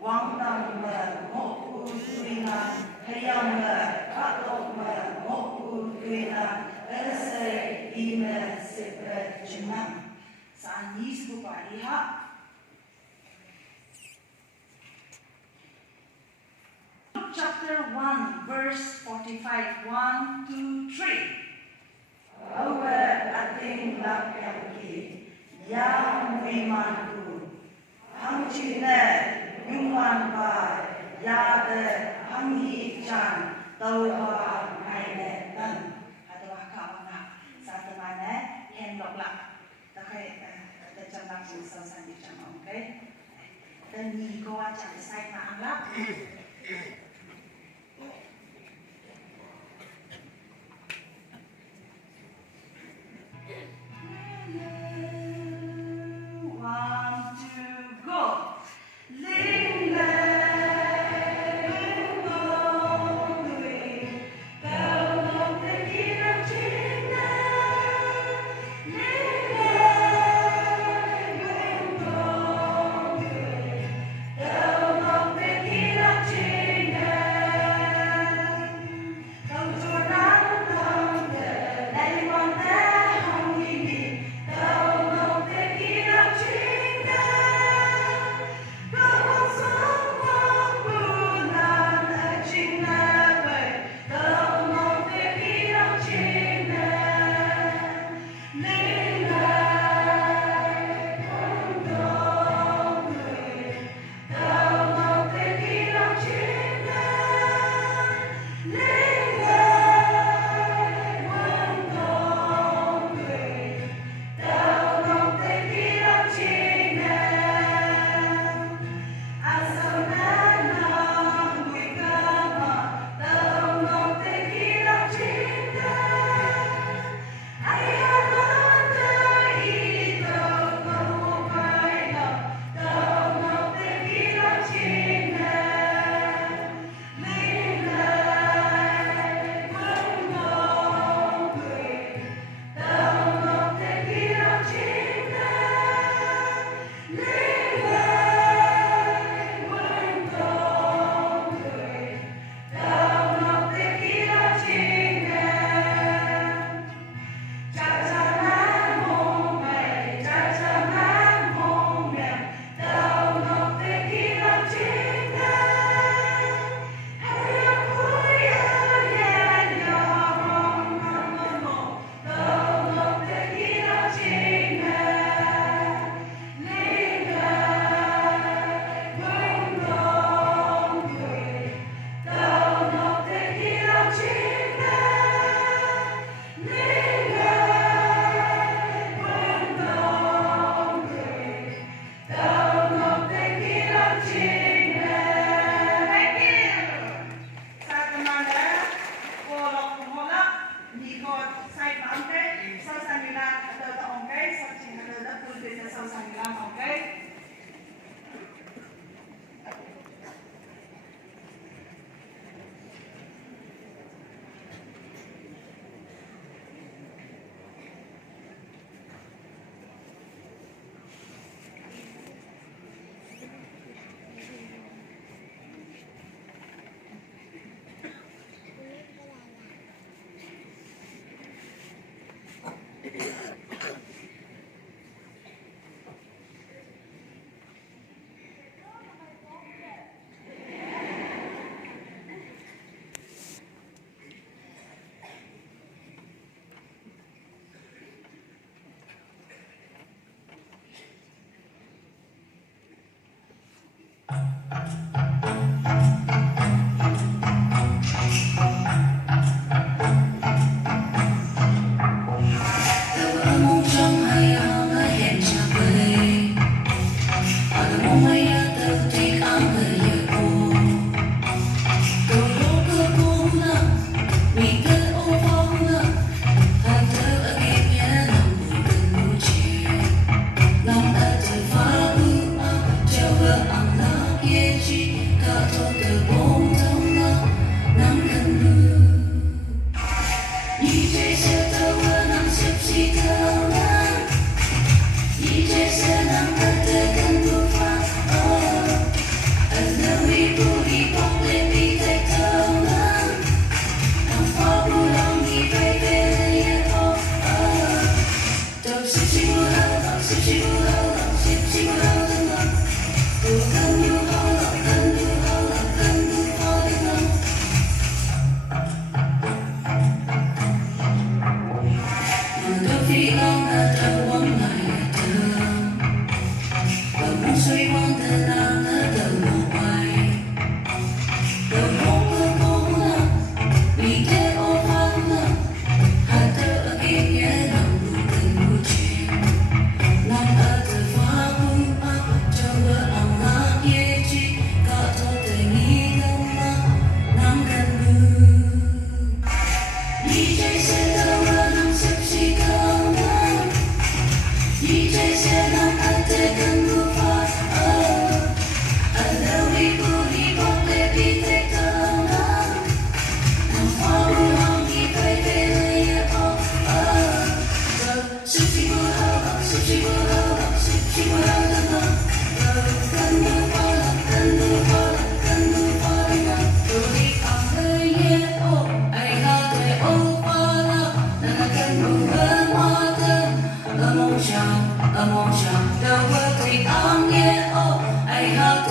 Wang Dam Moku Duina, Hayam Katok Moku Duina, Ese Ime Sepe Jima. Sa Anis Bupariha. Chapter 1, verse 45, 1, 2, 3. Awe ating lakyangki, yang wimanku, hang chine, yungwan ba, yade, hang hichan, tau ba, ngaine, tan. Adalah kawana, sa temane, hen loklak. Takay, jangan susah sambil jangan, oke? Dan ni ko aja saya nak Hãy subscribe cho kênh Ghiền Mì Gõ để không bỏ lỡ 十七不好了，十七不好了，十七不好了，不更不好了，更不好了，更不好了。我的飞浪啊，的往来的，和梦水望的浪啊的往外，有梦的梦啊，你的我忘了，还的给也能不跟不见，男儿的发布啊，这个昂拉业绩，搞错的你的吗？难看不？你这些的我能熟悉的吗？你这些能爱的更不怕留你不离不离比这个吗？能花不好你会飞了也好十七不好了，十七不好了，十七不好了，更不好了，更不好了，更不好了，有你爱的也爱好的花了，那更不文化的梦想的我对爱也爱好的。